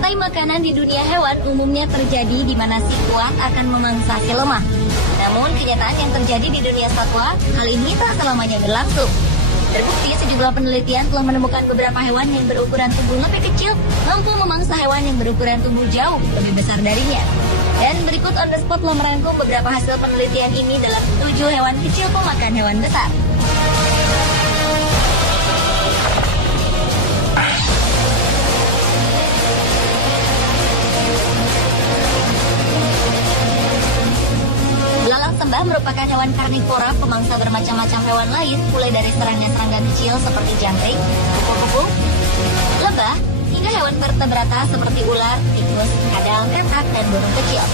Rantai makanan di dunia hewan umumnya terjadi di mana si kuat akan memangsa si lemah. Namun kenyataan yang terjadi di dunia satwa, hal ini tak selamanya berlangsung. Terbukti sejumlah penelitian telah menemukan beberapa hewan yang berukuran tubuh lebih kecil mampu memangsa hewan yang berukuran tubuh jauh lebih besar darinya. Dan berikut on the spot telah merangkum beberapa hasil penelitian ini dalam 7 hewan kecil pemakan hewan besar. Belalang sembah merupakan hewan karnivora pemangsa bermacam-macam hewan lain, mulai dari serangga-serangga kecil seperti jangkrik, kupu-kupu, lebah, hingga hewan vertebrata seperti ular, tikus, kadal, katak, dan burung kecil.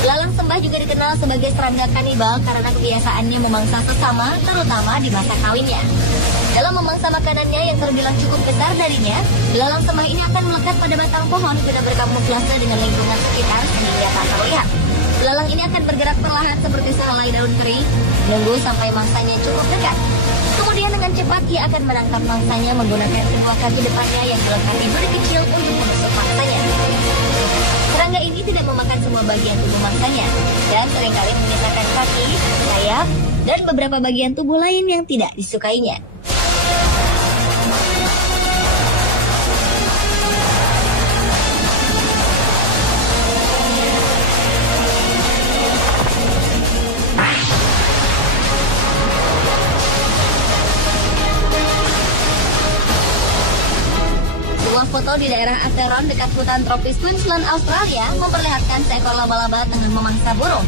Belalang sembah juga dikenal sebagai serangga kanibal karena kebiasaannya memangsa sesama, terutama di masa kawinnya. Dalam memangsa makanannya yang terbilang cukup besar darinya, belalang sembah ini akan melekat pada batang pohon guna berkamuflase dengan lingkungan sekitar sehingga tak terlihat. Belalang ini akan bergerak perlahan seperti sehelai daun kering, menunggu sampai mangsanya cukup dekat. Kemudian dengan cepat ia akan menangkap mangsanya menggunakan kedua kaki depannya yang dilengkapi duri kecil untuk menusuk mangsanya. Serangga ini tidak memakan semua bagian tubuh mangsanya dan seringkali menyisakan kaki, sayap, dan beberapa bagian tubuh lain yang tidak disukainya. Foto di daerah Acheron dekat hutan tropis Queensland, Australia memperlihatkan seekor laba-laba tengah memangsa burung.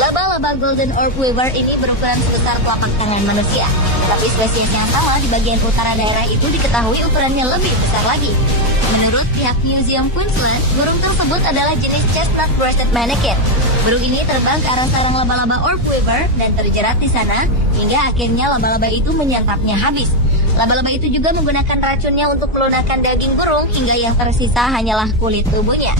Laba-laba Golden Orb Weaver ini berukuran sebesar telapak tangan manusia. Tapi spesies yang sama di bagian utara daerah itu diketahui ukurannya lebih besar lagi. Menurut pihak Museum Queensland, burung tersebut adalah jenis Chestnut Breasted Manakin. Burung ini terbang ke arah sarang laba-laba Orb Weaver dan terjerat di sana hingga akhirnya laba-laba itu menyantapnya habis. Laba-laba itu juga menggunakan racunnya untuk melunakkan daging burung hingga yang tersisa hanyalah kulit tubuhnya.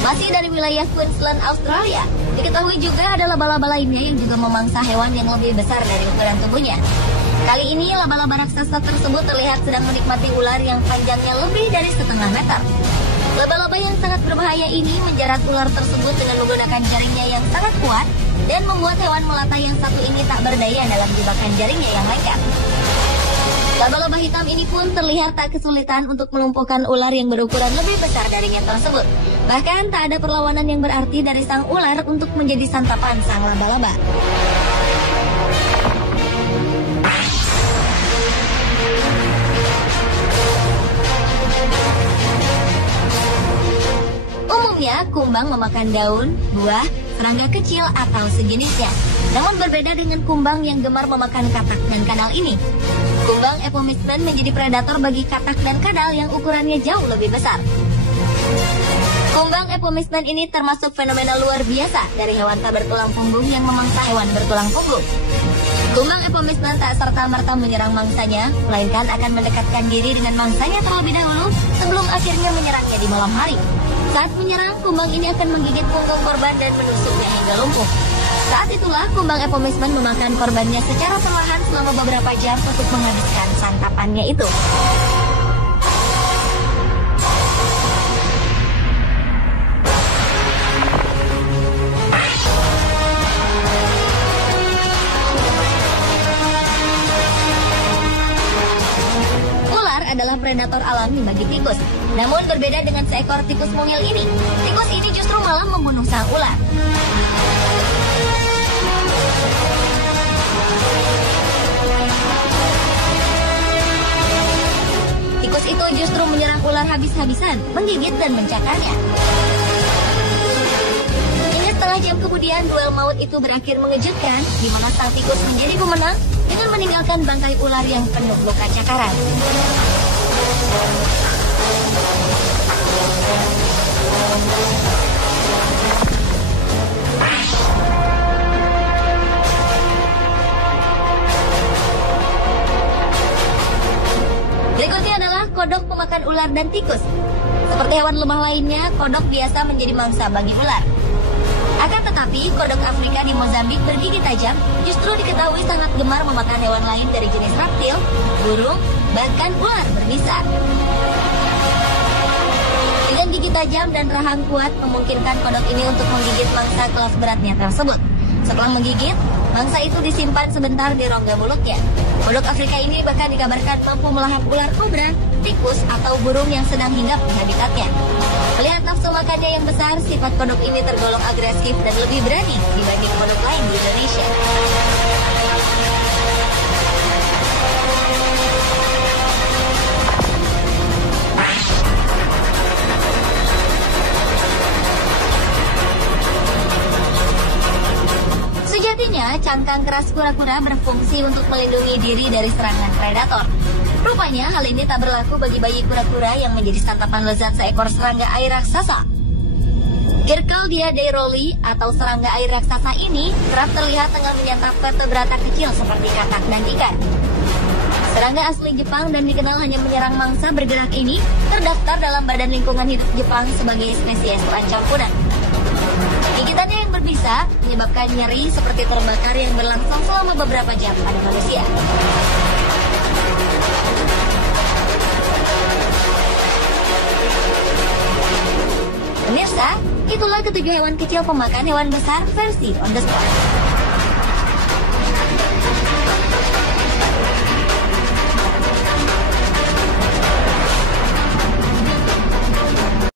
Masih dari wilayah Queensland, Australia, diketahui juga ada laba-laba lainnya yang juga memangsa hewan yang lebih besar dari ukuran tubuhnya. Kali ini laba-laba raksasa tersebut terlihat sedang menikmati ular yang panjangnya lebih dari setengah meter. Laba-laba yang sangat berbahaya ini menjerat ular tersebut dengan menggunakan jaringnya yang sangat kuat dan membuat hewan melata yang satu ini tak berdaya dalam jebakan jaringnya yang lengkap. Laba-laba hitam ini pun terlihat tak kesulitan untuk melumpuhkan ular yang berukuran lebih besar darinya tersebut. Bahkan tak ada perlawanan yang berarti dari sang ular untuk menjadi santapan sang laba-laba. Umumnya, kumbang memakan daun, buah, serangga kecil atau sejenisnya. Namun berbeda dengan kumbang yang gemar memakan katak dan kadal ini. Kumbang Epomismen menjadi predator bagi katak dan kadal yang ukurannya jauh lebih besar. Kumbang Epomismen ini termasuk fenomena luar biasa dari hewan tak bertulang punggung yang memangsa hewan bertulang punggung. Kumbang Epomismen tak serta-merta menyerang mangsanya, melainkan akan mendekatkan diri dengan mangsanya terlebih dahulu sebelum akhirnya menyerangnya di malam hari. Saat menyerang, kumbang ini akan menggigit punggung korban dan menusuknya hingga lumpuh. Saat itulah kumbang Epomismen memakan korbannya secara perlahan selama beberapa jam untuk menghabiskan santapannya itu. Adalah predator alami bagi tikus. Namun berbeda dengan seekor tikus mungil ini, tikus ini justru malah membunuh sang ular. Tikus itu justru menyerang ular habis-habisan, menggigit dan mencakarnya. Hingga setengah jam kemudian, duel maut itu berakhir mengejutkan, di mana sang tikus menjadi pemenang dengan meninggalkan bangkai ular yang penuh luka cakaran. pemakan ular dan tikus. Seperti hewan lemah lainnya, kodok biasa menjadi mangsa bagi ular. Akan tetapi, kodok Afrika di Mozambik bergigi tajam justru diketahui sangat gemar memakan hewan lain dari jenis reptil, burung, bahkan ular berbisa. Dengan gigi tajam dan rahang kuat memungkinkan kodok ini untuk menggigit mangsa kelas beratnya tersebut. Setelah menggigit, mangsa itu disimpan sebentar di rongga mulutnya. Kodok Afrika ini bahkan dikabarkan mampu melahap ular kobra, tikus, atau burung yang sedang hinggap di habitatnya. Melihat nafsu makannya yang besar, sifat kodok ini tergolong agresif dan lebih berani dibanding kodok lain di Indonesia. Sejatinya, cangkang keras kura-kura berfungsi untuk melindungi diri dari serangan predator. Rupanya, hal ini tak berlaku bagi bayi kura-kura yang menjadi santapan lezat seekor serangga air raksasa. Girkeldia dairoli atau serangga air raksasa ini kerap terlihat tengah menyantap vertebrata kecil seperti katak dan ikan. Serangga asli Jepang dan dikenal hanya menyerang mangsa bergerak ini terdaftar dalam Badan Lingkungan Hidup Jepang sebagai spesies terancam punah. Gigitannya yang berbisa menyebabkan nyeri seperti terbakar yang berlangsung selama beberapa jam pada manusia. Pemirsa, itulah ketujuh hewan kecil pemakan hewan besar versi On The Spot.